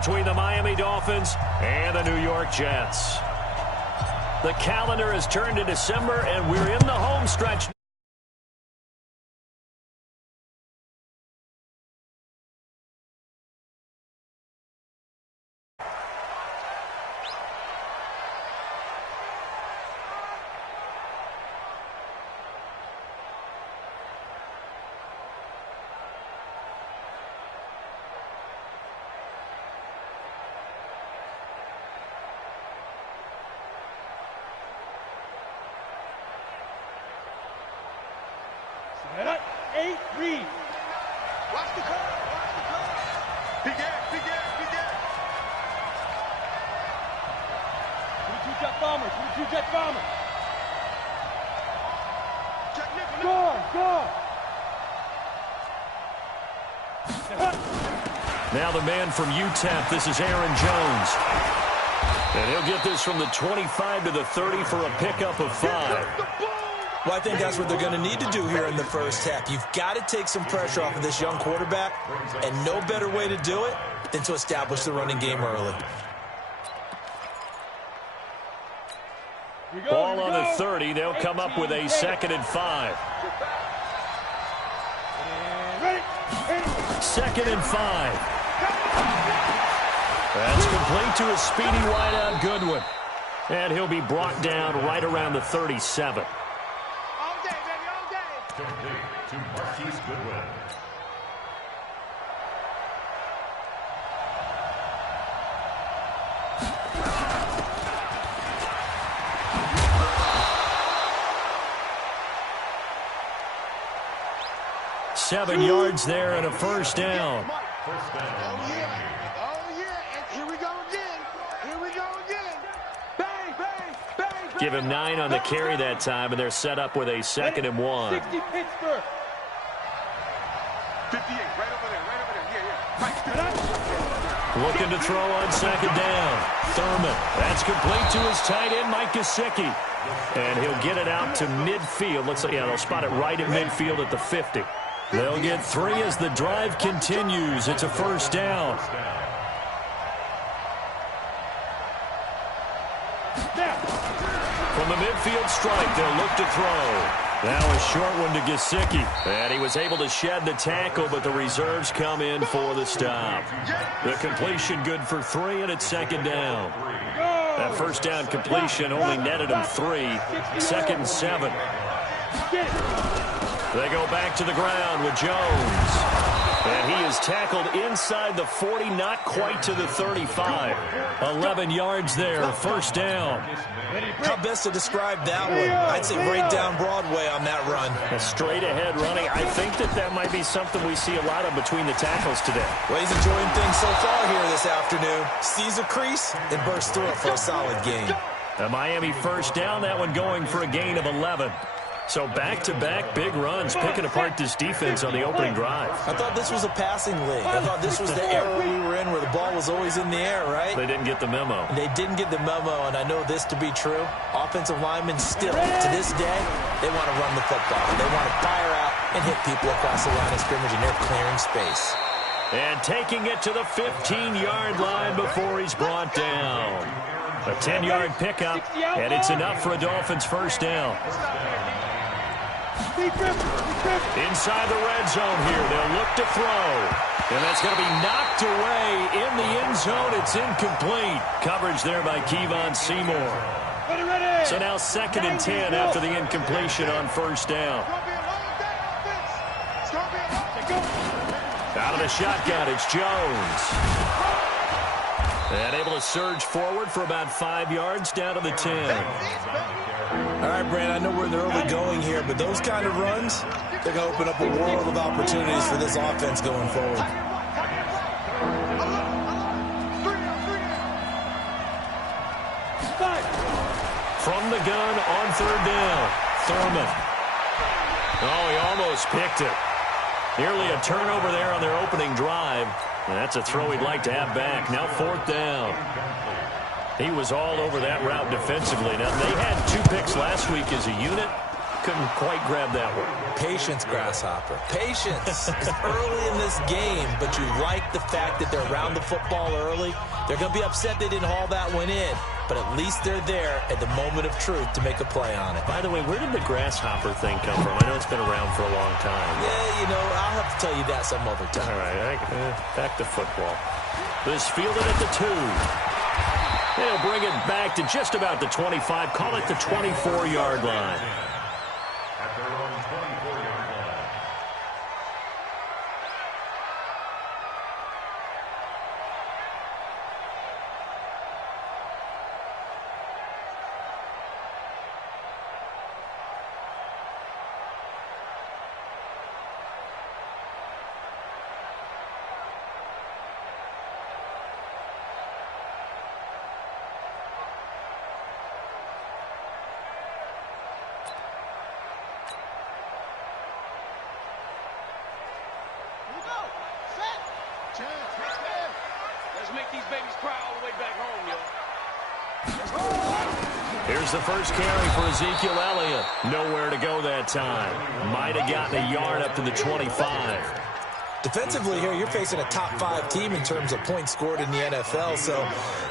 Between the Miami Dolphins and the New York Jets. The calendar has turned to December, and we're in the home stretch. Read. Watch the curve. Watch the curve. Big air. 22 jet bombers. Go. Now the man from UTEP, this is Aaron Jones. And he'll get this from the 25 to the 30 for a pickup of 5. Well, I think that's what they're going to need to do here in the first half. You've got to take some pressure off of this young quarterback, and no better way to do it than to establish the running game early. Ball on the 30. They'll come up with a 2nd and 5. 2nd and 5. That's complete to a speedy wideout Goodwin. And he'll be brought down right around the 37. To Marquise Goodwin. Seven yards there and a first down. First down. Oh, yeah. And here we go again. Bang. Give him 9 on the carry that time, and they're set up with a 2nd and 1. 60 Pittsburgh. 58, right over there. Yeah. Looking to throw on 2nd down. Thurman. That's complete to his tight end, Mike Gesicki. And he'll get it out to midfield. Looks like, they'll spot it right at midfield at the 50. They'll get 3 as the drive continues. It's a first down. From the midfield strike, they'll look to throw. Now a short one to Gesicki. And he was able to shed the tackle, but the reserves come in for the stop. The completion good for 3, and it's 2nd down. That first down completion only netted him 3. 2nd and 7. They go back to the ground with Jones. And he is tackled inside the 40, not quite to the 35. 11 yards there, first down. How best to describe that one? I'd say right down Broadway on that run. A straight-ahead running. I think that might be something we see a lot of between the tackles today. Well, he's enjoying things so far here this afternoon. Sees a crease and bursts through it for a solid gain. A Miami first down, that one going for a gain of 11. So back-to-back big runs, picking apart this defense on the opening drive. I thought this was a passing league. I thought this was the era we were in where the ball was always in the air, right? They didn't get the memo. They didn't get the memo, and I know this to be true. Offensive linemen still, to this day, they want to run the football. They want to fire out and hit people across the line of scrimmage, and they're clearing space. And taking it to the 15-yard line before he's brought down. A 10-yard pickup, and it's enough for a Dolphins first down. Inside the red zone here, they'll look to throw. And that's going to be knocked away in the end zone. It's incomplete. Coverage there by Kevon Seymour. So now 2nd and 10 after the incompletion on first down. Out of the shotgun, it's Jones. And able to surge forward for about 5 yards down to the 10. All right, Brand, I know we're in the early going here, but those kind of runs, they're going to open up a world of opportunities for this offense going forward. From the gun on 3rd down, Thurman. Oh, he almost picked it. Nearly a turnover there on their opening drive. And that's a throw he'd like to have back. Now 4th down. He was all over that route defensively. Now, they had 2 picks last week as a unit. couldn't quite grab that one. Patience, Grasshopper. Patience. It's early in this game, but you like the fact that they're around the football early. They're going to be upset they didn't haul that one in, but at least they're there at the moment of truth to make a play on it. By the way, where did the grasshopper thing come from? I know it's been around for a long time. Yeah, you know, I'll have to tell you that some other time. All right, back to football. This fielded at the 2. They'll bring it back to just about the 25. Call it the 24-yard line. At their own 24-yard line. Let's make these babies cry all the way back home, yo. Here's the first carry for Ezekiel Elliott. Nowhere to go that time. Might have gotten a yard up to the 25. Defensively here, you're facing a top-5 team in terms of points scored in the NFL. So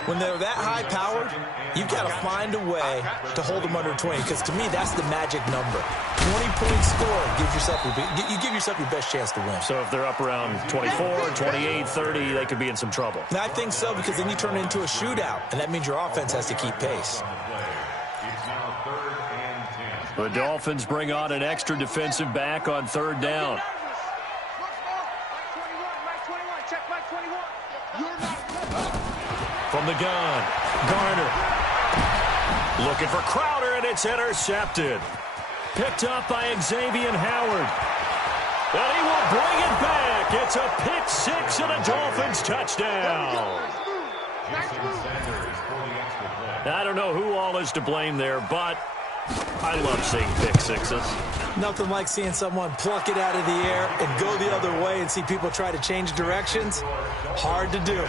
when they're that high-powered, you've got to find a way to hold them under 20. Because to me, that's the magic number. 20 points scored gives yourself you give yourself your best chance to win. So if they're up around 24, 28, 30, they could be in some trouble. And I think so, because then you turn it into a shootout, and that means your offense has to keep pace. It's now 3rd and 10. The Dolphins bring on an extra defensive back on 3rd down. From the gun, Garner. Looking for Crowder, and it's intercepted. Picked up by Xavier Howard. And he will bring it back. It's a pick 6 and a Dolphins touchdown. I don't know who all is to blame there, but I love seeing pick 6s. Nothing like seeing someone pluck it out of the air and go the other way and see people try to change directions. Hard to do.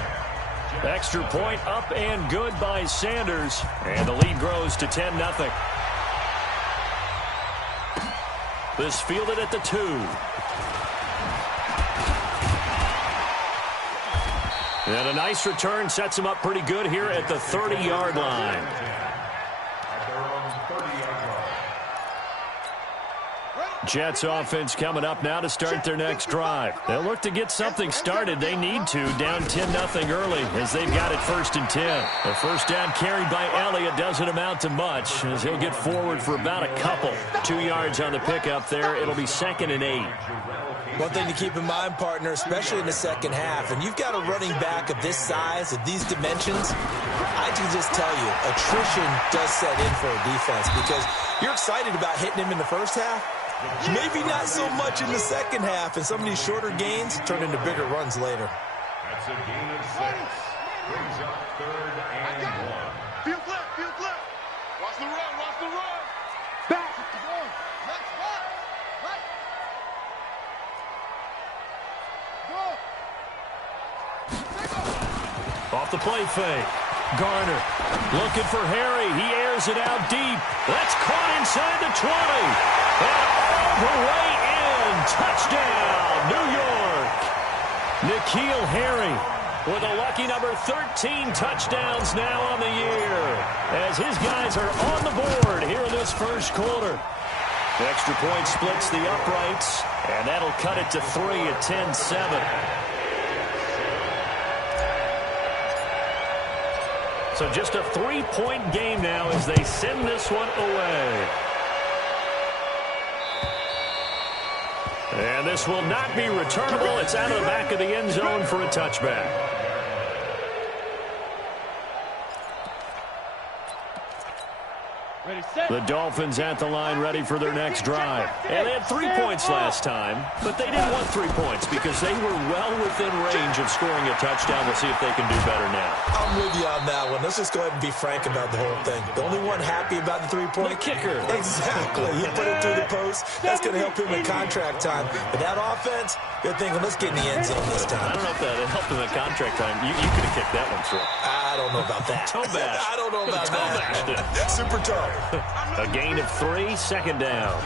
Extra point up and good by Sanders. And the lead grows to 10-0. This fielded at the 2. And a nice return sets him up pretty good here at the 30-yard line. Jets offense coming up now to start their next drive. They'll look to get something started. They need to, down 10-0 early as they've got it 1st and 10. The first down carried by Elliott doesn't amount to much as he'll get forward for about a couple. 2 yards on the pickup there. It'll be 2nd and 8. One thing to keep in mind, partner, especially in the second half, and you've got a running back of this size, of these dimensions, I can just tell you, attrition does set in for a defense because you're excited about hitting him in the first half. Maybe not so much in the second half, and some of these shorter gains turn into bigger runs later. That's a gain of 6. Brings up 3rd and 1. Field left. Watch the run. Back. Let's back. Right. Go. Off the play fake. Garner looking for Harry. He airs it out deep. That's caught inside the 20. And all the way in. Touchdown, New York. N'Keal Harry with a lucky number 13 touchdowns now on the year as his guys are on the board here in this first quarter. The extra point splits the uprights, and that'll cut it to 3 at 10-7. So just a 3-point game now as they send this one away. And this will not be returnable. It's out of the back of the end zone for a touchback. The Dolphins at the line ready for their next drive. And they had 3 points last time, but they didn't want 3 points because they were well within range of scoring a touchdown. We'll see if they can do better now. I'm with you on that one. Let's just go ahead and be frank about the whole thing. The only one happy about the 3-point? The kicker. Exactly. He put it through the post. That's going to help him in contract time. But that offense, you're thinking, let's get in the end zone this time. I don't know if that helped him in contract time. You could have kicked that one through. I don't know about that. Toe bash. I don't know about that. Super toe. A gain of 3, second down.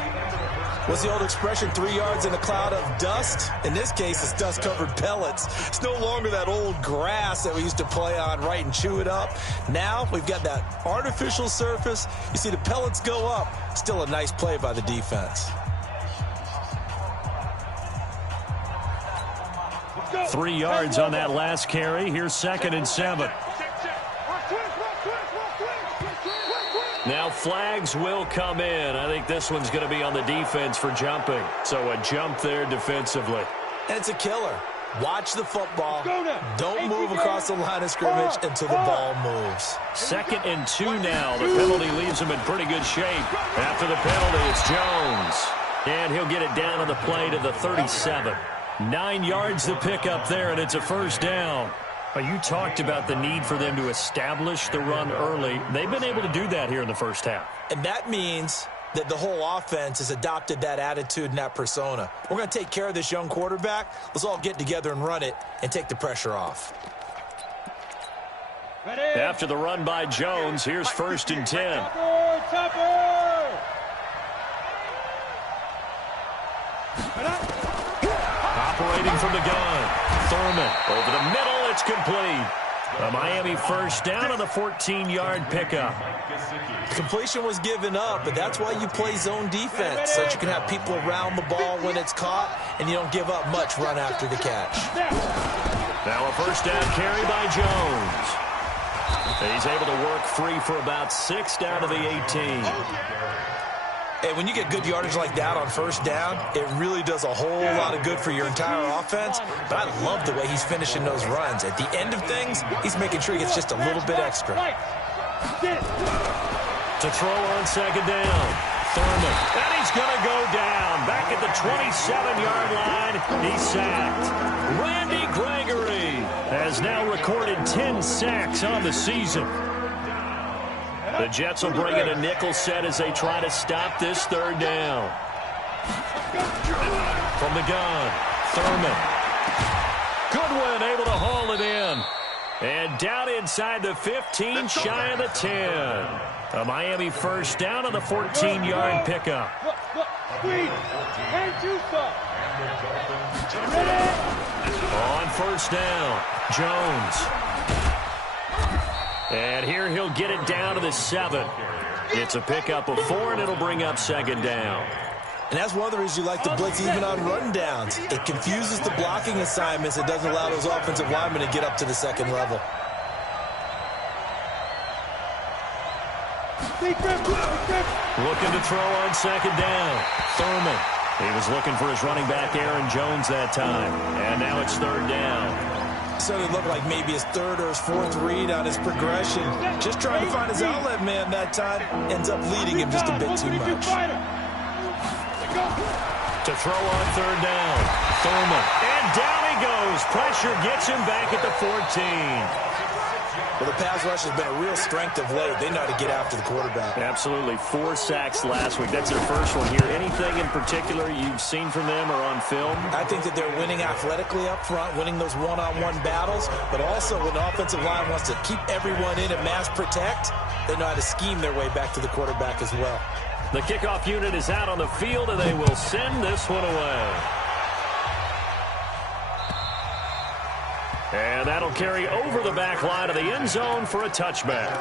What's the old expression, 3 yards in a cloud of dust? In this case, it's dust-covered pellets. It's no longer that old grass that we used to play on, right, and chew it up. Now we've got that artificial surface. You see the pellets go up. Still a nice play by the defense. 3 yards on that last carry. Here's 2nd and 7. Now flags will come in. I think this one's going to be on the defense for jumping. So a jump there defensively. And it's a killer. Watch the football. Don't move across the line of scrimmage until the ball moves. 2nd and 2 now. The penalty leaves him in pretty good shape. After the penalty, it's Jones. And he'll get it down on the play to the 37. 9 yards to pick up there, and it's a first down. You talked about the need for them to establish the run early. They've been able to do that here in the first half. And that means that the whole offense has adopted that attitude and that persona. We're going to take care of this young quarterback. Let's all get together and run it and take the pressure off. After the run by Jones, here's 1st and 10. Operating from the gun. Thurman over the middle. It's complete. A Miami first down on the 14-yard pickup. Completion was given up, but that's why you play zone defense, so that you can have people around the ball when it's caught, and you don't give up much run after the catch. Now a first down carry by Jones. He's able to work free for about 6 down to the 18. Hey, when you get good yardage like that on first down, it really does a whole lot of good for your entire offense. But I love the way he's finishing those runs. At the end of things, he's making sure he gets just a little bit extra. To throw on 2nd down, Thurman. And he's going to go down. Back at the 27-yard line, he's sacked. Randy Gregory has now recorded 10 sacks on the season. The Jets will bring in a nickel set as they try to stop this 3rd down. From the gun, Thurman. Goodwin able to haul it in. And down inside the 15, shy of the 10. A Miami first down on the 14-yard pickup. On first down, Jones. And here he'll get it down to the 7. It's a pickup of 4, and it'll bring up 2nd down. And that's one of the reasons you like to blitz even on rundowns. It confuses the blocking assignments. It doesn't allow those offensive linemen to get up to the 2nd level. Looking to throw on 2nd down. Thurman. He was looking for his running back, Aaron Jones, that time. And now it's 3rd down. So it looked like maybe his 3rd or his 4th read on his progression. Just trying to find his outlet man that time. Ends up leading him just a bit too much. To throw on 3rd down. Thurman. And down he goes. Pressure gets him back at the 14. Well, the pass rush has been a real strength of late. They know how to get after the quarterback. Absolutely. 4 sacks last week. That's their first one here. Anything in particular you've seen from them or on film? I think that they're winning athletically up front, winning those one-on-one battles, but also when the offensive line wants to keep everyone in and mass protect, they know how to scheme their way back to the quarterback as well. The kickoff unit is out on the field, and they will send this one away. And that'll carry over the back line of the end zone for a touchback.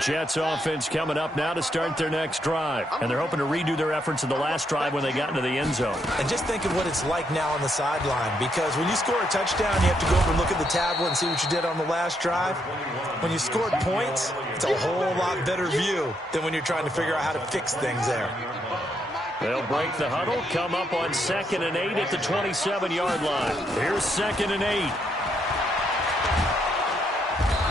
Jets offense coming up now to start their next drive. And they're hoping to redo their efforts in the last drive when they got into the end zone. And just think of what it's like now on the sideline, because when you score a touchdown, you have to go over and look at the tablet and see what you did on the last drive. When you scored points, it's a whole lot better view than when you're trying to figure out how to fix things there. They'll break the huddle, come up on 2nd and 8 at the 27-yard line. Here's 2nd and 8.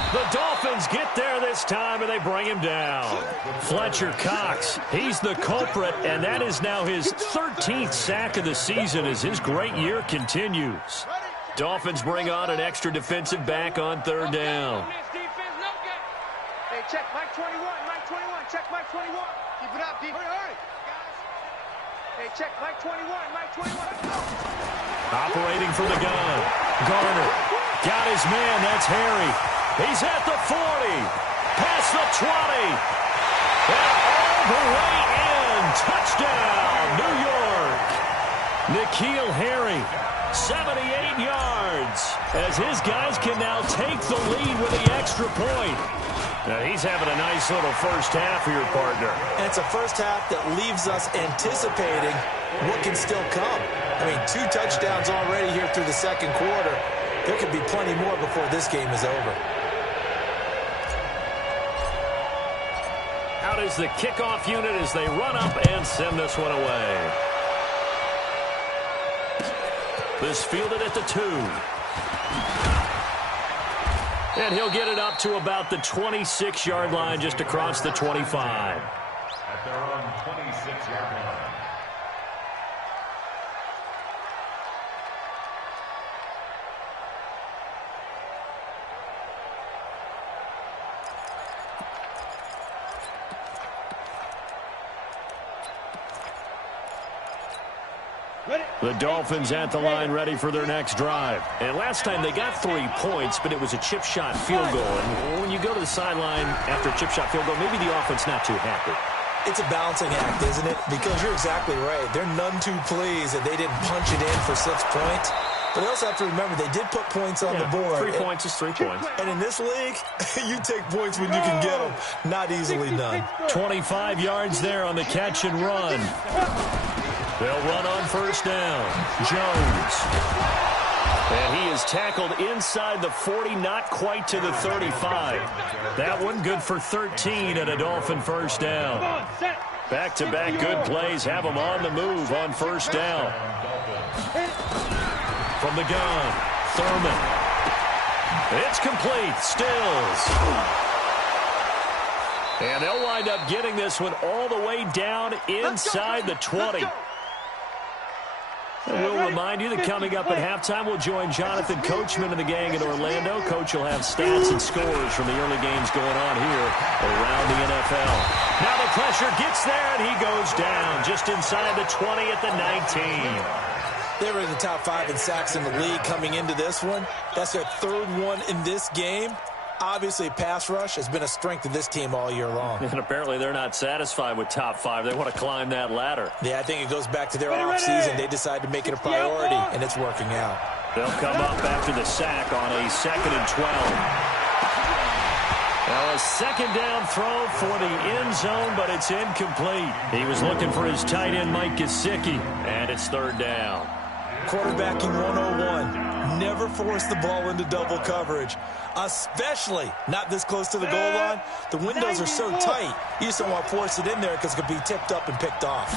The Dolphins get there this time, and they bring him down. Fletcher Cox, he's the culprit, and that is now his 13th sack of the season as his great year continues. Dolphins bring on an extra defensive back on 3rd down. Hey, check Mike 21, Mike 21, check Mike 21. Keep it up, keep it up. Hey, check Mike 21, Mike 21. Operating from the gun. Garner Got his man. That's Harry. He's at the 40. Past the 20. And all the way in. Touchdown, New York. N'Keal Harry, 78 yards. As his guys can now take the lead with the extra point. Now he's having a nice little first half here, partner. And it's a first half that leaves us anticipating what can still come. I mean, 2 touchdowns already here through the second quarter. There could be plenty more before this game is over. Out is the kickoff unit as they run up and send this one away. This fielded at the 2. And he'll get it up to about the 26-yard line, just across the 25. At their own 26-yard line. The Dolphins at the line ready for their next drive. And last time they got 3 points, but it was a chip shot field goal. And when you go to the sideline after a chip shot field goal, maybe the offense not too happy. It's a balancing act, isn't it? Because you're exactly right. They're none too pleased that they didn't punch it in for 6 points. But they also have to remember they did put points on the board. 3 points is 3 points. And in this league, you take points when you can get them. Not easily done. 25 yards there on the catch and run. They'll run on first down. Jones. And he is tackled inside the 40, not quite to the 35. That one good for 13 and a Dolphin first down. Back-to-back good plays have them on the move on first down. From the gun, Thurman. It's complete. Stills. And they'll wind up getting this one all the way down inside the 20. And we'll remind you that coming up at halftime, we'll join Jonathan Coachman and the gang in Orlando. Coach will have stats and scores from the early games going on here around the NFL. Now the pressure gets there, and he goes down just inside the 20 at the 19. They were in the top 5 in sacks in the league coming into this one. That's their 3rd one in this game. Obviously, pass rush has been a strength of this team all year long. And apparently they're not satisfied with top 5. They want to climb that ladder. Yeah, I think it goes back to their offseason. They decided to make it a priority, and it's working out. They'll come up after the sack on a 2nd and 12. Now a second down throw for the end zone, but it's incomplete. He was looking for his tight end, Mike Gesicki, and it's 3rd down. Quarterbacking 101. Never force the ball into double coverage, especially not this close to the goal line. The windows are so tight, you just don't want to force it in there because it could be tipped up and picked off.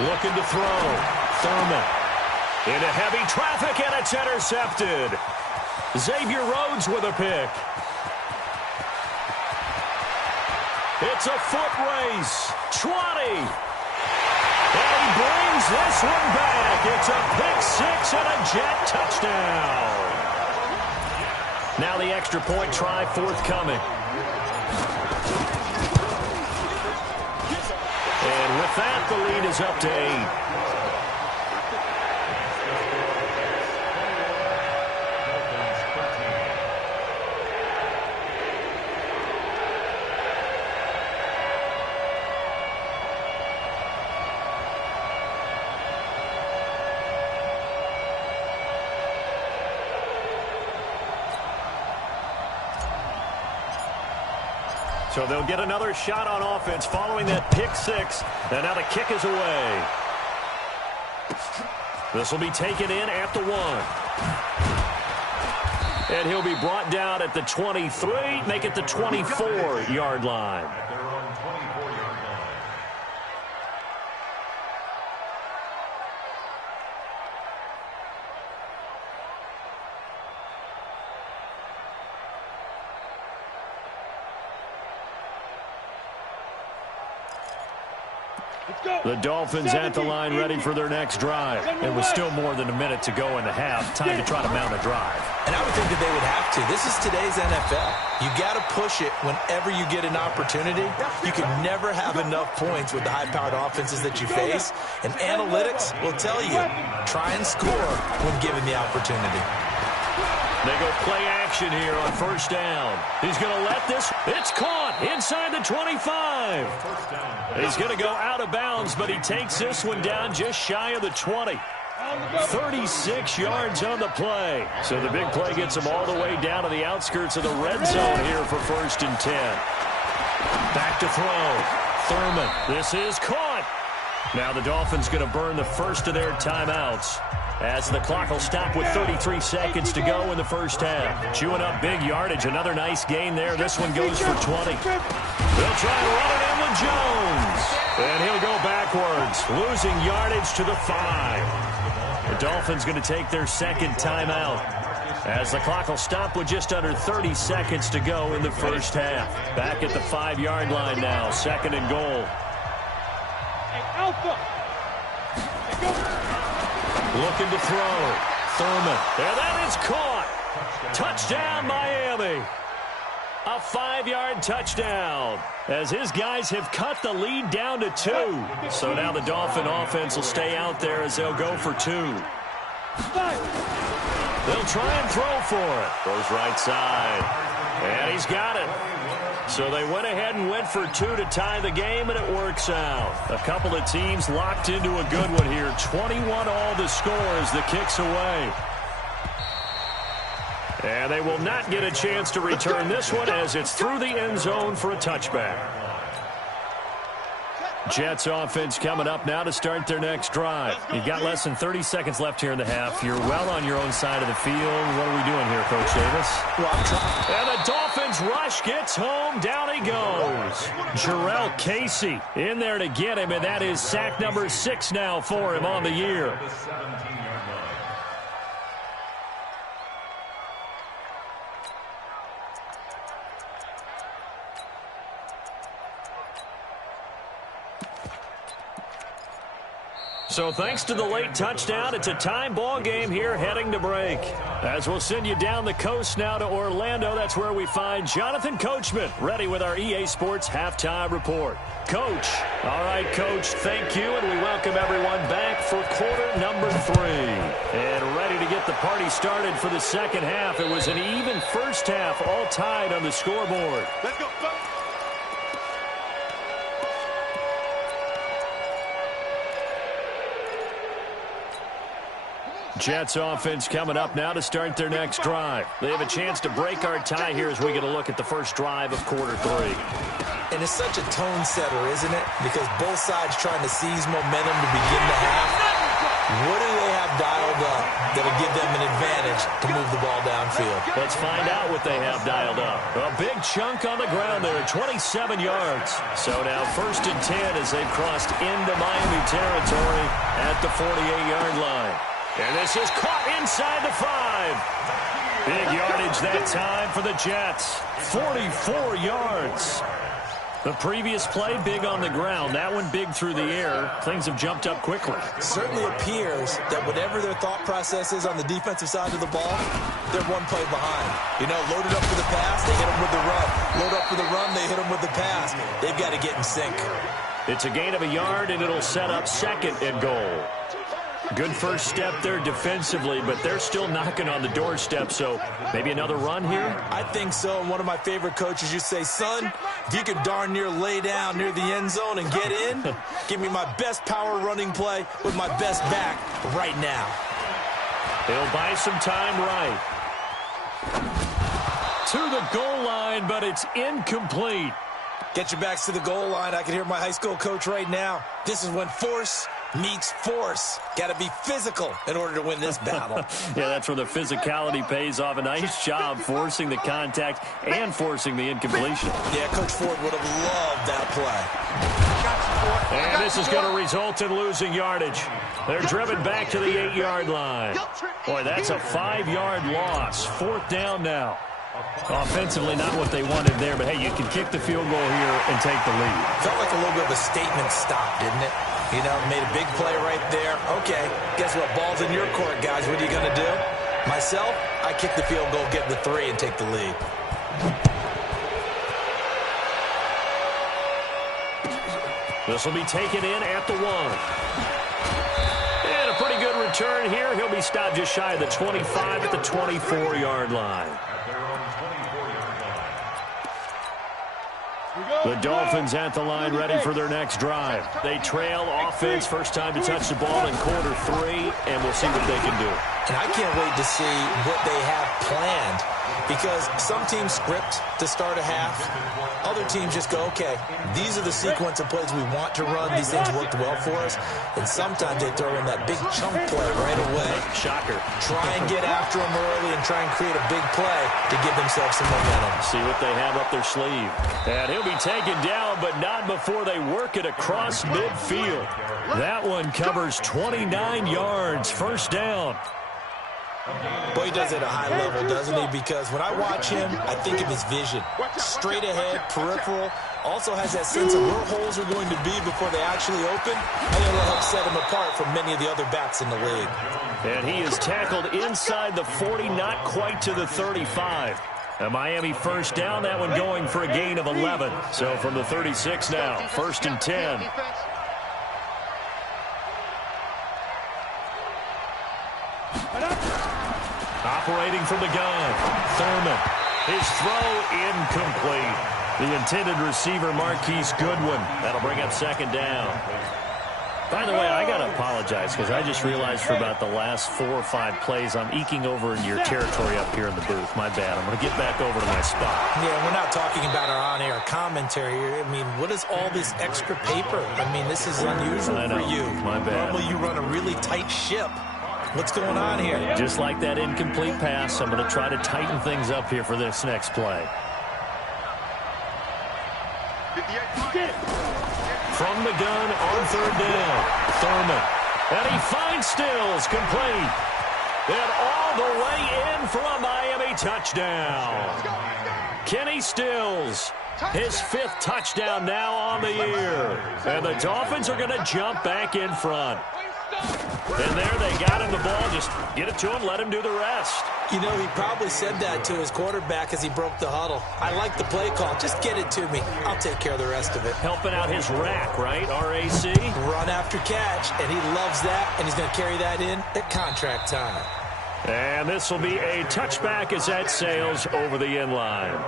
Looking to throw. Thurman into heavy traffic, and it's intercepted. Xavier Rhodes with a pick. It's a foot race. 20. And he brings this one back. It's a pick 6 and a Jet touchdown. Now the extra point try forthcoming. And with that, the lead is up to 8. So they'll get another shot on offense following that pick 6. And now the kick is away. This will be taken in at the 1. And he'll be brought down at the 23, make it the 24-yard line. At their own 24-yard line. The Dolphins at the line ready for their next drive. It was still more than a minute to go in the half. Time to try to mount a drive. And I would think that they would have to. This is today's NFL. You got to push it whenever you get an opportunity. You can never have enough points with the high-powered offenses that you face. And analytics will tell you, try and score when given the opportunity. They go play action here on first down. He's going to let this. It's caught inside the 25. He's going to go out of bounds, but he takes this one down just shy of the 20. 36 yards on the play. So the big play gets him all the way down to the outskirts of the red zone here for 1st and 10. Back to throw. Thurman. This is caught. Now the Dolphins going to burn the first of their timeouts as the clock will stop with 33 seconds to go in the first half. Chewing up big yardage. Another nice gain there. This one goes for 20. They'll try and run it in with Jones. And he'll go backwards, losing yardage to the 5. The Dolphins going to take their second timeout as the clock will stop with just under 30 seconds to go in the first half. Back at the 5-yard line now, 2nd and goal. Looking to throw. Thurman. And that is caught. Touchdown, Miami. A 5-yard touchdown as his guys have cut the lead down to 2. So now the Dolphin offense will stay out there as they'll go for 2. They'll try and throw for it. Goes right side. And he's got it. So they went ahead and went for 2 to tie the game, and it works out. A couple of teams locked into a good one here. 21 all the score as the kick's away. And they will not get a chance to return this one as it's through the end zone for a touchback. Jets offense coming up now to start their next drive. You've got less than 30 seconds left here in the half. You're well on your own side of the field. What are we doing here, Coach Davis? And the Dolphins rush gets home. Down he goes. Jarrell Casey in there to get him, and that is sack number 6 now for him on the year. So thanks to the late touchdown, it's a time ball game here heading to break. As we'll send you down the coast now to Orlando, that's where we find Jonathan Coachman ready with our EA Sports Halftime Report. Coach. All right, Coach, thank you, and we welcome everyone back for quarter number 3. And ready to get the party started for the second half. It was an even first half, all tied on the scoreboard. Let's go. Jets offense coming up now to start their next drive. They have a chance to break our tie here as we get a look at the first drive of quarter 3. And it's such a tone setter, isn't it? Because both sides trying to seize momentum to begin the half. What do they have dialed up that'll give them an advantage to move the ball downfield? Let's find out what they have dialed up. A big chunk on the ground there, 27 yards. So now 1st and 10 as they've crossed into Miami territory at the 48-yard line. And this is caught inside the 5. Big yardage that time for the Jets. 44 yards. The previous play, big on the ground. That one big through the air. Things have jumped up quickly. Certainly appears that whatever their thought process is on the defensive side of the ball, they're one play behind. You know, loaded up for the pass, they hit them with the run. Load up for the run, they hit them with the pass. They've got to get in sync. It's a gain of a yard, and it'll set up 2nd and goal. Good first step there defensively, but they're still knocking on the doorstep, so maybe another run here? I think so, and one of my favorite coaches used to say, son, if you can darn near lay down near the end zone and get in, give me my best power running play with my best back right now. He'll buy some time right. To the goal line, but it's incomplete. Get your backs to the goal line. I can hear my high school coach right now. This is when force meets force. Got to be physical in order to win this battle. Yeah, that's where the physicality pays off. A nice job forcing the contact and forcing the incompletion. Yeah, Coach Ford would have loved that play. And this is going to result in losing yardage. They're driven back to the 8-yard line. Boy, that's a 5-yard loss. 4th down now. Offensively, not what they wanted there, but hey, you can kick the field goal here and take the lead. Felt like a little bit of a statement stop, didn't it? You know, made a big play right there. Okay, guess what? Ball's in your court, guys. What are you going to do? Myself, I kick the field goal, get the 3, and take the lead. This will be taken in at the 1. And a pretty good return here. He'll be we stop just shy of the 25 at the 24-yard line. The Dolphins at the line, ready for their next drive. They trail offense, first time to touch the ball in quarter 3, and we'll see what they can do. And I can't wait to see what they have planned, because some teams script to start a half. Other teams just go, okay, these are the sequence of plays we want to run. These things worked well for us. And sometimes they throw in that big chunk play right away. Shocker. Try and get after them early and try and create a big play to give themselves some momentum. See what they have up their sleeve. And he'll be taken down, but not before they work it across midfield. That one covers 29 yards, first down. Boy, he does it at a high level, doesn't he? Because when I watch him, I think of his vision. Straight ahead, peripheral. Also has that sense of where holes are going to be before they actually open. I think it'll help set him apart from many of the other backs in the league. And he is tackled inside the 40, not quite to the 35. A Miami first down, that one going for a gain of 11. So from the 36 now, first and 10. Operating from the gun, Thurman. His throw incomplete. The intended receiver, Marquise Goodwin. That'll bring up second down. By the way, I got to apologize because I just realized for about the last 4 or 5 plays I'm eking over into your territory up here in the booth. My bad. I'm going to get back over to my spot. Yeah, we're not talking about our on-air commentary here. I mean, what is all this extra paper? I mean, this is unusual for you. My bad. Normally you run a really tight ship. What's going on here? Just like that incomplete pass, I'm going to try to tighten things up here for this next play. From the gun on third down, Thurman. And he finds Stills, complete. And all the way in for a Miami touchdown. Kenny Stills, his 5th touchdown now on the year. And the Dolphins are going to jump back in front. And there they got him the ball. Just get it to him, let him do the rest. You know, he probably said that to his quarterback as he broke the huddle. I like the play call. Just get it to me. I'll take care of the rest of it. Helping out his rack, right? R-A-C? Run after catch, and he loves that, and he's going to carry that in at contract time. And this will be a touchback as that sails over the end line.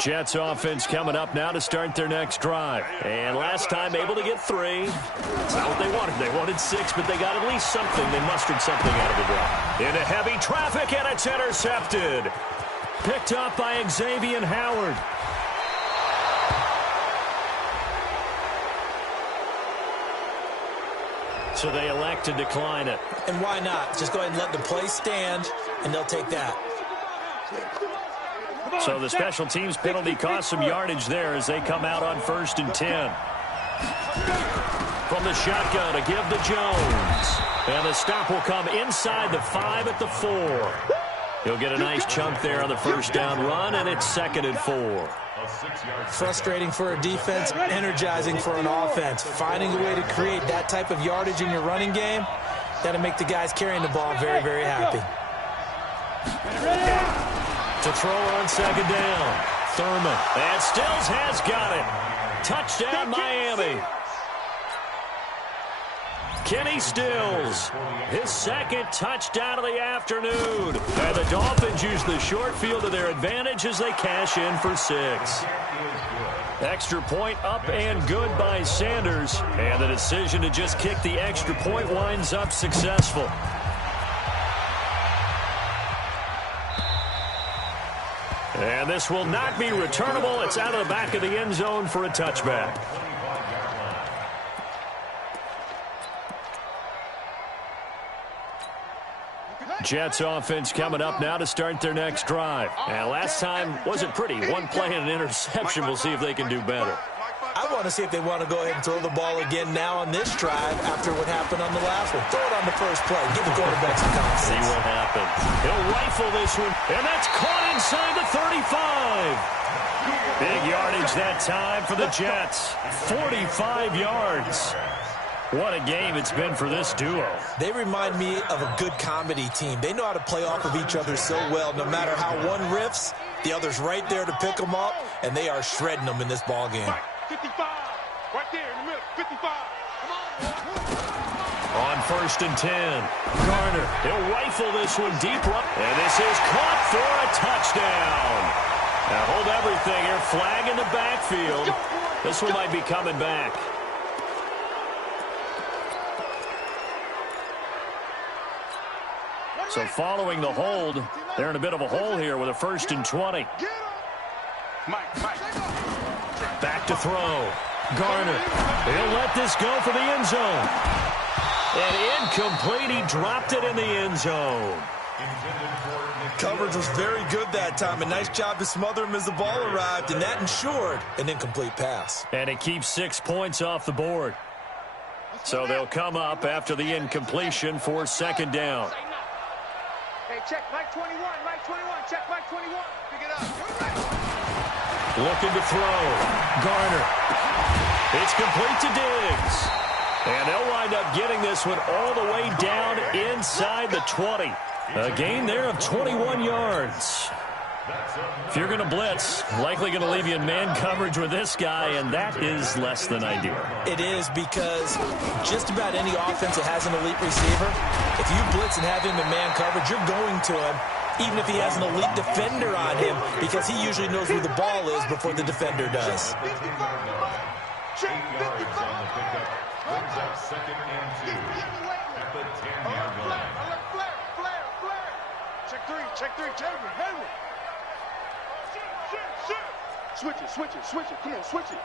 Jets offense coming up now to start their next drive. And last time able to get 3. That's not what they wanted. They wanted 6, but they got at least something. They mustered something out of the drive. Into heavy traffic, and it's intercepted. Picked up by Xavier Howard. So they elect to decline it. And why not? Just go ahead and let the play stand, and they'll take that. So the special teams penalty cost some yardage there as they come out on first and 10. From the shotgun to give to Jones. And the stop will come inside the 5 at the 4. He'll get a nice chunk there on the first down run, and it's second and 4. Frustrating for a defense, energizing for an offense. Finding a way to create that type of yardage in your running game, that'll make the guys carrying the ball very, very happy. To throw on second down, Thurman. And Stills has got it. Touchdown, Miami. Kenny Stills, his 2nd touchdown of the afternoon. And the Dolphins use the short field to their advantage as they cash in for 6. Extra point up and good by Sanders. And the decision to just kick the extra point winds up successful. And this will not be returnable. It's out of the back of the end zone for a touchback. Jets offense coming up now to start their next drive. And last time wasn't pretty. 1 play and an interception. We'll see if they can do better. I want to see if they want to go ahead and throw the ball again now on this drive after what happened on the last one. Throw it on the first play. Give the quarterback some confidence. See what happens. He'll rifle this one, and that's caught inside the 35. Big yardage that time for the Jets. 45 yards. What a game it's been for this duo. They remind me of a good comedy team. They know how to play off of each other so well. No matter how one riffs, the other's right there to pick them up, and they are shredding them in this ball game. 55. Right there in the middle. 55. On 1st and 10, Garner, he'll rifle this one deep right. And this is caught for a touchdown. Now hold everything here. Flag in the backfield. This one might be coming back. So following the hold, they're in a bit of a hole here with a 1st and 20. Back to throw. Garner, he'll let this go for the end zone. And incomplete, he dropped it in the end zone. Coverage was very good that time. A nice job to smother him as the ball arrived, and that ensured an incomplete pass. And it keeps 6 points off the board. So they'll come up after the incompletion for 2nd down. Hey, check Mike 21, Mike 21, check Mike 21. Pick it up. Looking to throw. Garner. It's complete to Diggs. And they'll wind up getting this one all the way down inside the 20. A gain there of 21 yards. If you're going to blitz, likely going to leave you in man coverage with this guy, and that is less than ideal. It is, because just about any offense that has an elite receiver, if you blitz and have him in man coverage, you're going to him, even if he has an elite defender on him, because he usually knows where the ball is before the defender does. 8 yards on the pickup. Brings up 2nd and 2 at the 10-yard line. Flare. Check three. Henry. Switch it. Come on, switch it.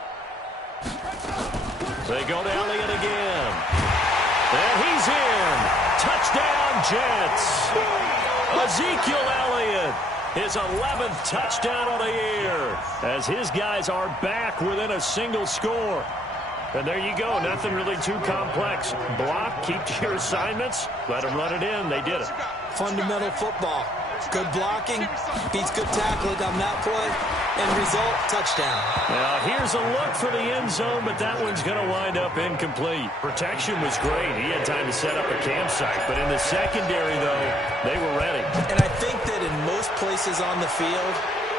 They go to Elliott again. And he's in. Touchdown, Jets. Ezekiel Elliott, his 11th touchdown of the year, as his guys are back within a single score. And there you go. Nothing really too complex. Block, keep to your assignments, let them run it in. They did it. Fundamental football. Good blocking, beats good tackling on that play, and result, touchdown. Now, here's a look for the end zone, but that one's going to wind up incomplete. Protection was great. He had time to set up a campsite, but in the secondary, though, they were ready. And I think that in most places on the field,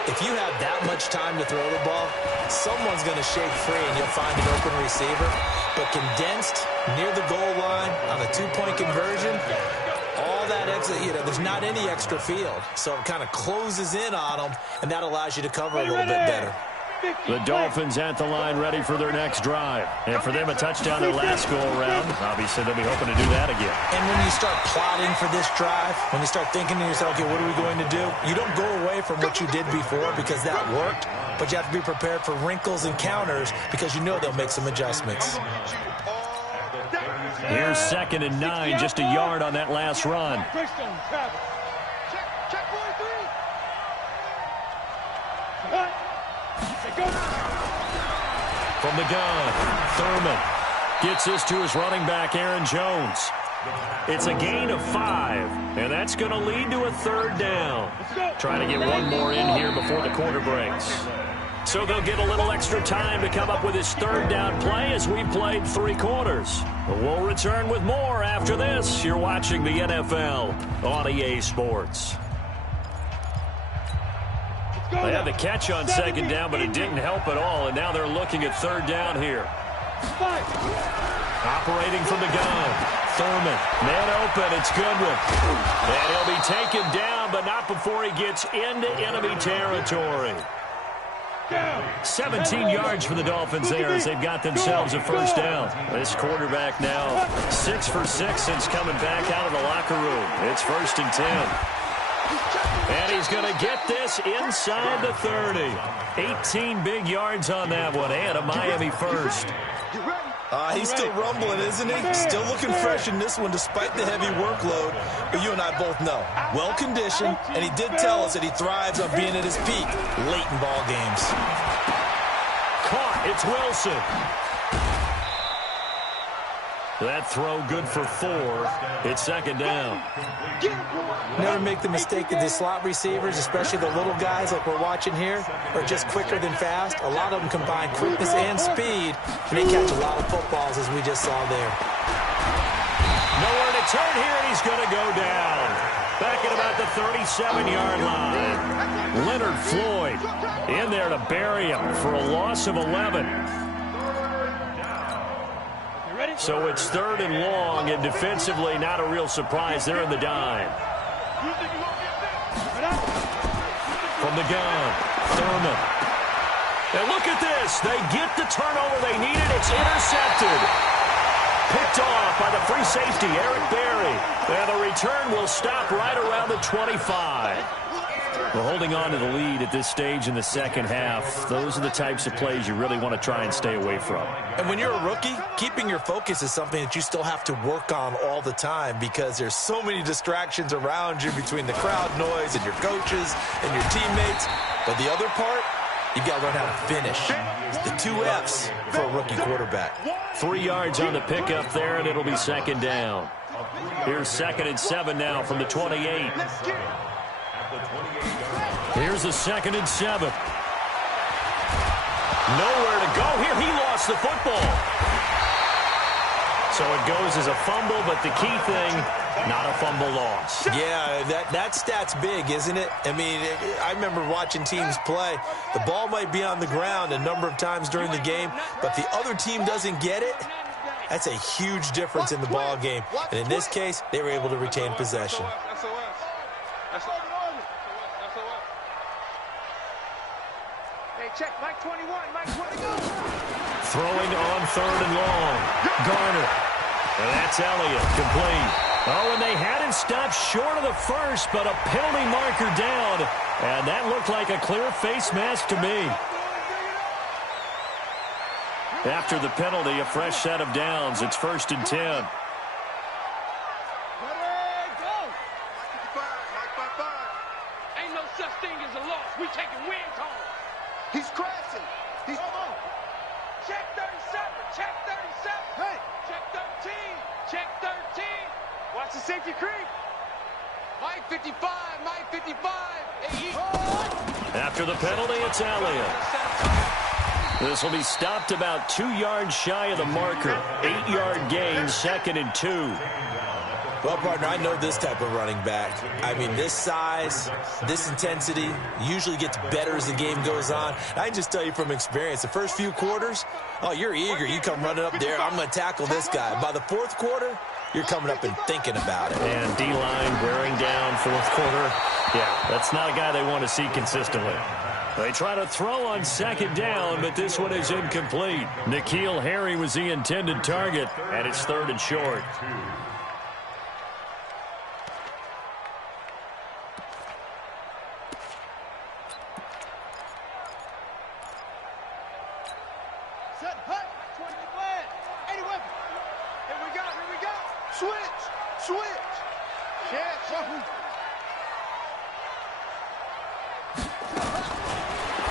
if you have that much time to throw the ball, someone's going to shake free and you'll find an open receiver. But condensed, near the goal line, on a 2-point conversion, all that extra, there's not any extra field. So it kind of closes in on them, and that allows you to cover a little bit better. The Dolphins at the line ready for their next drive. And for them, a touchdown their last go-around. Obviously, they'll be hoping to do that again. And when you start plotting for this drive, when you start thinking to yourself, okay, what are we going to do? You don't go away from what you did before because that worked, but you have to be prepared for wrinkles and counters because you know they'll make some adjustments. Here's 2nd and 9, just a yard on that last run. Check 43. From the gun, Thurman gets this to his running back, Aaron Jones. It's a gain of 5, and that's going to lead to a 3rd down. Trying to get one more in here before the quarter breaks. So they'll get a little extra time to come up with his 3rd down play as we played 3 quarters. We'll return with more after this. You're watching the NFL on EA Sports. They had the catch on 2nd down, but it didn't help at all, and now they're looking at 3rd down here. Operating from the gun, Thurman, man open, it's Goodwin. And he'll be taken down, but not before he gets into enemy territory. 17 yards for the Dolphins there as they've got themselves a 1st down. This quarterback now 6 for 6 since coming back out of the locker room. It's 1st and 10. And he's going to get this inside the 30. 18 big yards on that one, and a Miami 1st. He's still rumbling, isn't he? Still looking fresh in this one despite the heavy workload. But you and I both know, well-conditioned, and he did tell us that he thrives on being at his peak late in ball games. Caught, it's Wilson. That throw good for 4. It's second down. Never make the mistake that the slot receivers, especially the little guys like we're watching here, are just quicker than fast. A lot of them combine quickness and speed, and they catch a lot of footballs, as we just saw there. Nowhere to turn here, and he's going to go down. Back at about the 37-yard line. Leonard Floyd in there to bury him for a loss of 11. So it's 3rd and long, and defensively not a real surprise. They're in the dime. From the gun, Thurman. And look at this. They get the turnover they needed. It's intercepted. Picked off by the free safety, Eric Berry. And the return will stop right around the 25. We're holding on to the lead at this stage in the second half. Those are the types of plays you really want to try and stay away from. And when you're a rookie, keeping your focus is something that you still have to work on all the time because there's so many distractions around you between the crowd noise and your coaches and your teammates. But the other part, you've got to learn how to finish. It's the 2 F's for a rookie quarterback. 3 yards on the pickup there, and it'll be second down. Here's 2nd and 7 now from the 28. Here's a 2nd and 7. Nowhere to go here. He lost the football. So it goes as a fumble, but the key thing, not a fumble loss. Yeah, that stat's big, isn't it? I mean, I remember watching teams play. The ball might be on the ground a number of times during the game, but the other team doesn't get it. That's a huge difference in the ball game. And in this case, they were able to retain possession. Check, Mike 21, Mike 21. Throwing on 3rd and long. Garner. And that's Elliott, complete. Oh, and they had him stopped short of the first, but a penalty marker down. And that looked like a clear face mask to me. After the penalty, a fresh set of downs. It's 1st and 10. Ain't no such thing as a loss. We taking wins home. He's crashing. He's on. Check 37. Check 37. Hey. Check 13. Check 13. Watch the safety creep. Mike 55. Mike 55. After the penalty, it's Elliott. This will be stopped about 2 yards shy of the marker. 8-yard gain, 2nd and 2. Well, partner, I know this type of running back. I mean, this size, this intensity usually gets better as the game goes on. I can just tell you from experience, the first few quarters, oh, you're eager. You come running up there, I'm going to tackle this guy. By the 4th quarter, you're coming up and thinking about it. And D-line wearing down 4th quarter. Yeah, that's not a guy they want to see consistently. They try to throw on 2nd down, but this one is incomplete. N'Keal Harry was the intended target, and it's 3rd and short.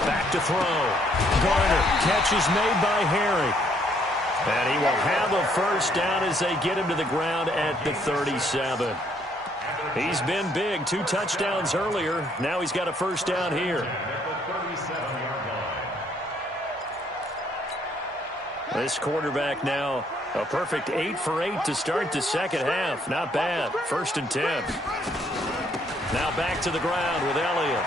Back to throw. Garner, catch is made by Harry. And he will have a first down as they get him to the ground at the 37. He's been big, 2 touchdowns earlier. Now he's got a first down here. This quarterback now a perfect 8 for 8 to start the second half. Not bad. 1st and 10. Now back to the ground with Elliott.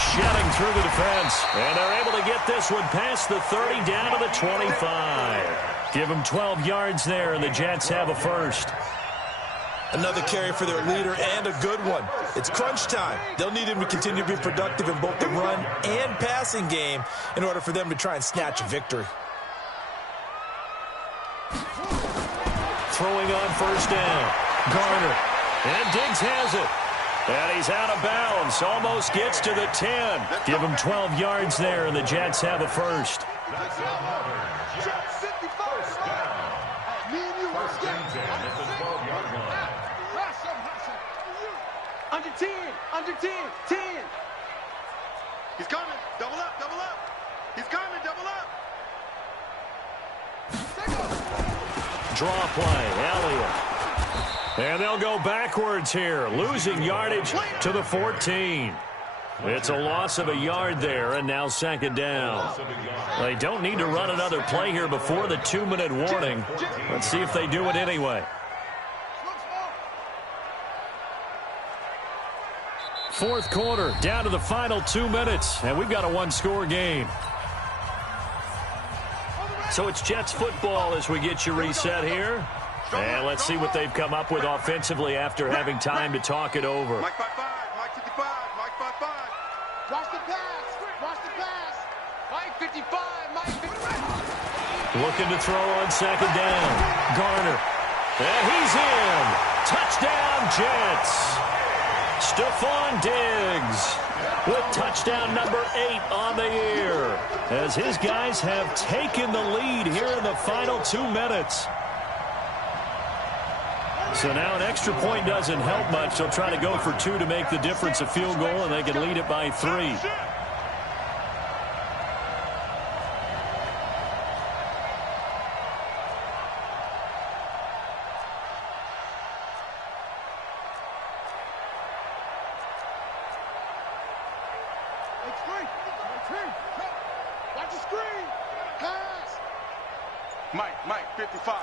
Shedding through the defense. And they're able to get this one past the 30 down to the 25. Give them 12 yards there, and the Jets have a first. Another carry for their leader and a good one. It's crunch time. They'll need him to continue to be productive in both the run and passing game in order for them to try and snatch a victory. Throwing on 1st down. Garner. And Diggs has it. And he's out of bounds. Almost gets to the 10. Give him 12 yards there, and the Jets have a first. Under 10. Under 10. 10. He's coming. Double up. Double up. He's coming. Double up. draw play. Elliott. And they'll go backwards here, losing yardage to the 14. It's a loss of a yard there, and now second down. They don't need to run another play here before the 2-minute warning. Let's see if they do it anyway. Fourth quarter, down to the final 2 minutes, and we've got a one-score game. So it's Jets football as we get you reset here. And let's see what they've come up with offensively after having time to talk it over. Mike 5-5, Mike 55, Mike 5-5. Watch the pass, watch the pass. Mike 55, Mike 55. Looking to throw on second down. Garner. And he's in. Touchdown, Jets. Stephon Diggs with touchdown number 8 on the year, as his guys have taken the lead here in the final 2 minutes. So now an extra point doesn't help much. They'll try to go for 2 to make the difference a field goal, and they can lead it by 3. Watch the screen. Pass. Mike 55.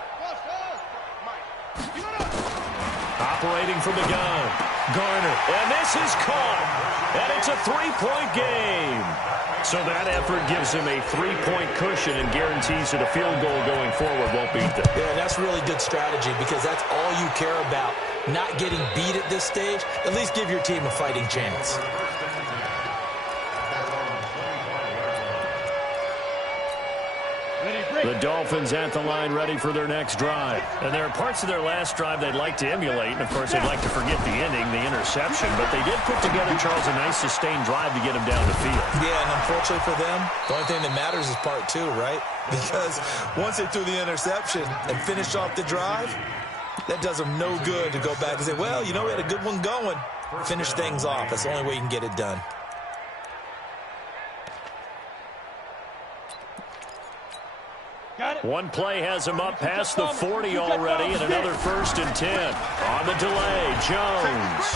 Operating from the gun. Garner. And this is caught. And it's a 3-point game. So that effort gives him a 3-point cushion and guarantees that a field goal going forward won't beat them. Yeah, that's really good strategy because that's all you care about. Not getting beat at this stage. At least give your team a fighting chance. The Dolphins at the line ready for their next drive. And there are parts of their last drive they'd like to emulate. And, of course, they'd like to forget the ending, the interception. But they did put together, Charles, a nice sustained drive to get them down the field. Yeah, and unfortunately for them, the only thing that matters is part 2, right? Because once they threw the interception and finished off the drive, that does them no good to go back and say, well, you know, we had a good one going. Finish things off. That's the only way you can get it done. One play has him up past the 40 already, and another 1st and 10. On the delay, Jones.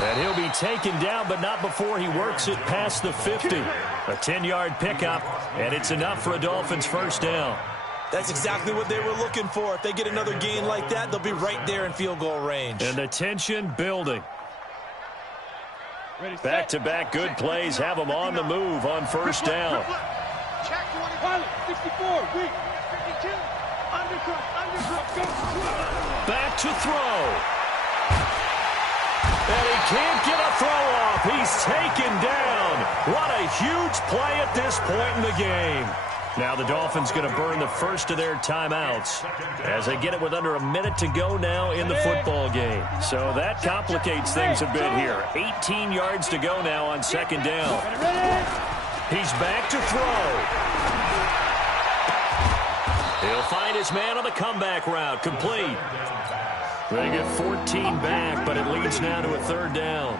And he'll be taken down, but not before he works it past the 50. A 10-yard pickup, and it's enough for a Dolphins first down. That's exactly what they were looking for. If they get another gain like that, they'll be right there in field goal range. And the tension building. Back-to-back good plays have them on the move on first down. Pilot, 64, weak, 52, undercut, go. Back to throw. And he can't get a throw off. He's taken down. What a huge play at this point in the game. Now the Dolphins going to burn the first of their timeouts as they get it with under a minute to go now in the football game. So that complicates things a bit here. 18 yards to go now on second down. He's back to throw. He'll find his man on the comeback route. Complete. They get 14 back, but it leads now to a 3rd down.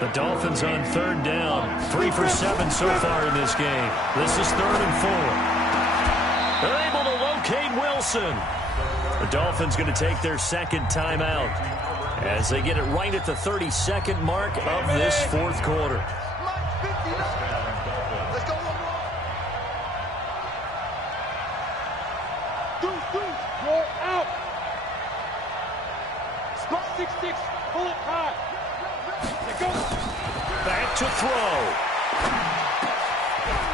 The Dolphins on 3rd down. 3 for 7 so far in this game. This is 3rd and 4. They're able to locate Wilson. The Dolphins going to take their second timeout as they get it right at the 32nd mark of this 4th quarter. Pull it high. Back to throw.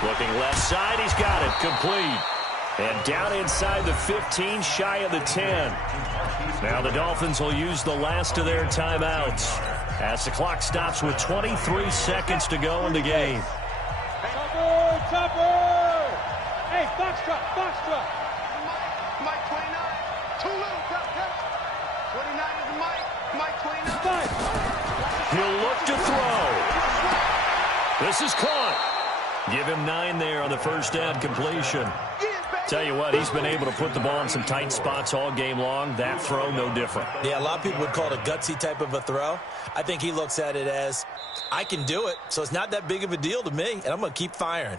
Looking left side, he's got it. Complete. And down inside the 15, shy of the 10. Now the Dolphins will use the last of their timeouts as the clock stops with 23 seconds to go in the game. Topper! Hey, Foxtrot. Mike 29. Too little, catch. 29 is the Mike 29. He'll look to throw. This is caught. Give him 9 there on the first down completion. Tell you what, he's been able to put the ball in some tight spots all game long. That throw, no different. Yeah, a lot of people would call it a gutsy type of a throw. I think he looks at it as, I can do it, so it's not that big of a deal to me, and I'm going to keep firing.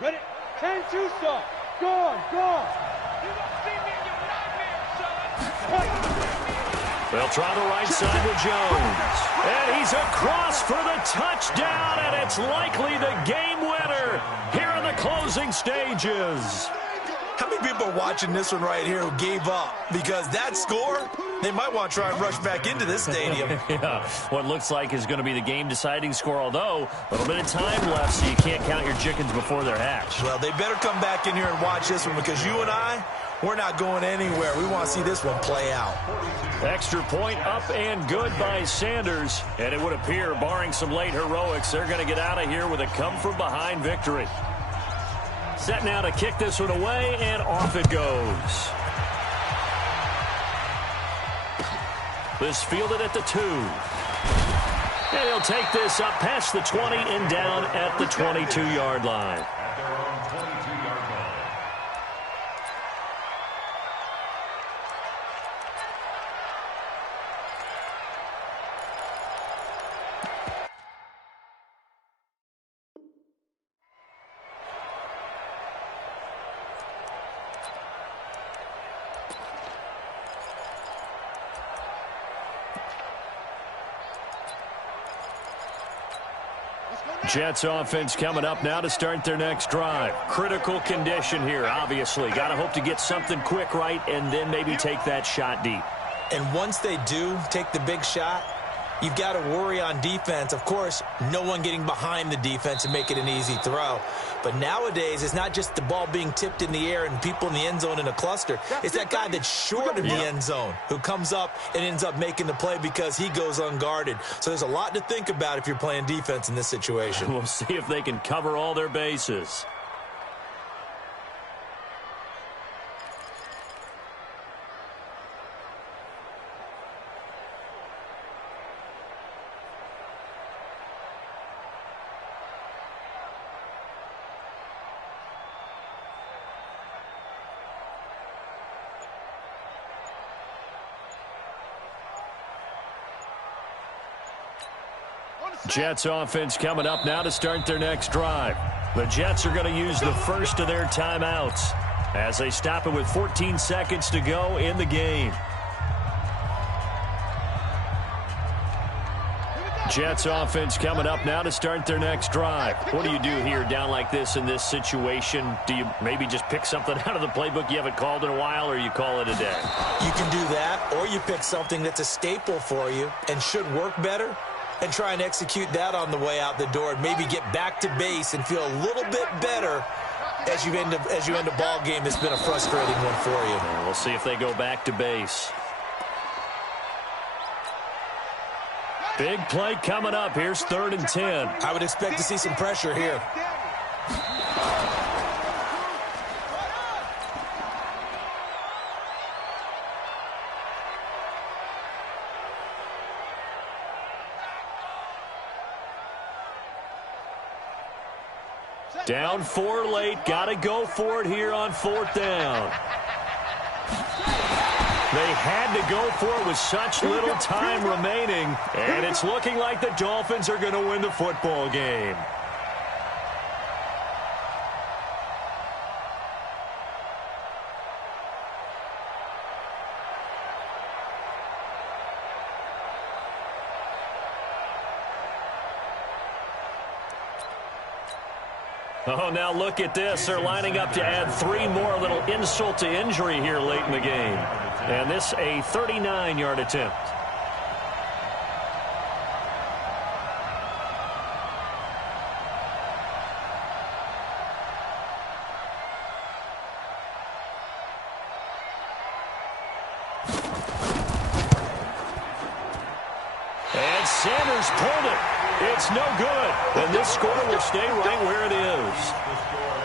Ready? 10-2 start. Go on, go on. You don't see me in your nightmare, son. They'll try the right side with Jones. And he's across for the touchdown, and it's likely the game winner here in the closing stages. How many people are watching this one right here who gave up? Because that score, they might want to try and rush back into this stadium. Yeah, what looks like is going to be the game-deciding score, although a little bit of time left, so you can't count your chickens before they're hatched. Well, they better come back in here and watch this one, because you and I, we're not going anywhere. We want to see this one play out. Extra point up and good by Sanders. And it would appear, barring some late heroics, they're going to get out of here with a come-from-behind victory. Set now to kick this one away, and off it goes. This fielded at the 2. And he'll take this up past the 20 and down at the 22-yard line. At their own 22-yard line. Jets offense coming up now to start their next drive. Critical condition here, obviously. Got to hope to get something quick right and then maybe take that shot deep. And once they do take the big shot, you've got to worry on defense. Of course, no one getting behind the defense and make it an easy throw. But nowadays, it's not just the ball being tipped in the air and people in the end zone in a cluster. It's that guy that's short of the end zone who comes up and ends up making the play because he goes unguarded. So there's a lot to think about if you're playing defense in this situation. We'll see if they can cover all their bases. Jets offense coming up now to start their next drive. The Jets are going to use the first of their timeouts as they stop it with 14 seconds to go in the game. Jets offense coming up now to start their next drive. What do you do here down like this in this situation? Do you maybe just pick something out of the playbook you haven't called in a while, or you call it a day? You can do that, or you pick something that's a staple for you and should work better, and try and execute that on the way out the door and maybe get back to base and feel a little bit better as you end a ball game that's been a frustrating one for you. And we'll see if they go back to base. Big play coming up. Here's 3rd and 10. I would expect to see some pressure here. Down 4 late. Got to go for it here on 4th down. They had to go for it with such little time remaining, and it's looking like the Dolphins are going to win the football game. Oh, now look at this. They're lining up to add 3 more, a little insult to injury here late in the game. And this a 39-yard attempt. And Sanders pulled it. It's no good. And this score will stay right where it is.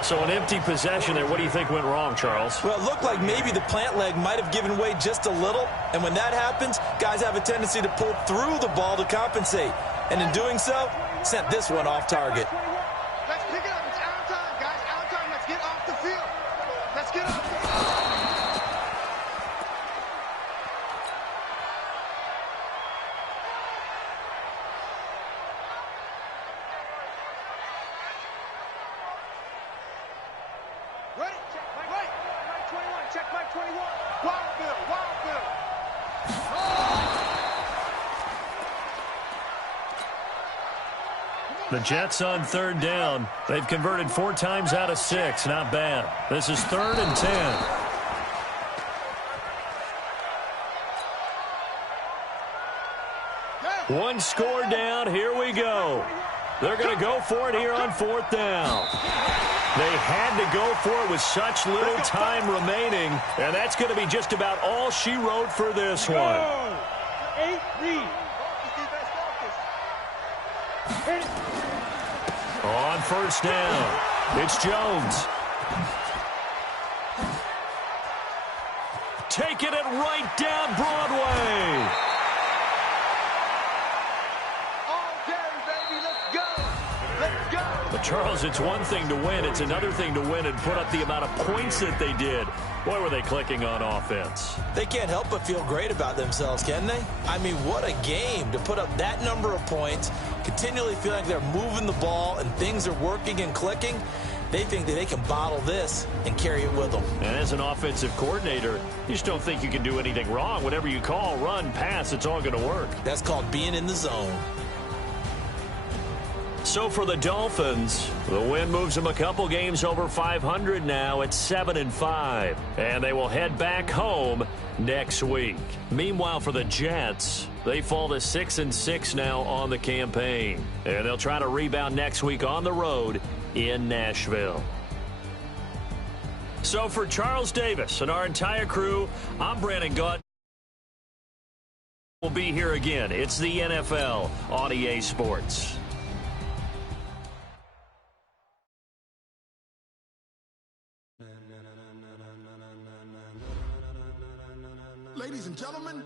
So an empty possession there. What do you think went wrong, Charles? Well, it looked like maybe the plant leg might have given way just a little. And when that happens, guys have a tendency to pull through the ball to compensate. And in doing so, sent this one off target. Let's pick it up. It's out of time, guys. Out of time. Let's get off the field. Let's get off the field. The Jets on 3rd down. They've converted 4 times out of 6. Not bad. This is 3rd and 10. One score down. Here we go. They're going to go for it here on 4th down. They had to go for it with such little time remaining, and that's going to be just about all she wrote for this one. 8-3. On 1st down, it's Jones. Taking it right down Broadway. But Charles, it's one thing to win. It's another thing to win and put up the amount of points that they did. Boy, were they clicking on offense. They can't help but feel great about themselves, can they? I mean, what a game to put up that number of points, continually feel like they're moving the ball and things are working and clicking. They think that they can bottle this and carry it with them. And as an offensive coordinator, you just don't think you can do anything wrong. Whatever you call, run, pass, it's all going to work. That's called being in the zone. So for the Dolphins, the win moves them a couple games over 500 now at 7-5. And they will head back home next week. Meanwhile, for the Jets, they fall to 6-6 now on the campaign. And they'll try to rebound next week on the road in Nashville. So for Charles Davis and our entire crew, I'm Brandon Gaunt. We'll be here again. It's the NFL on EA Sports. Ladies and gentlemen,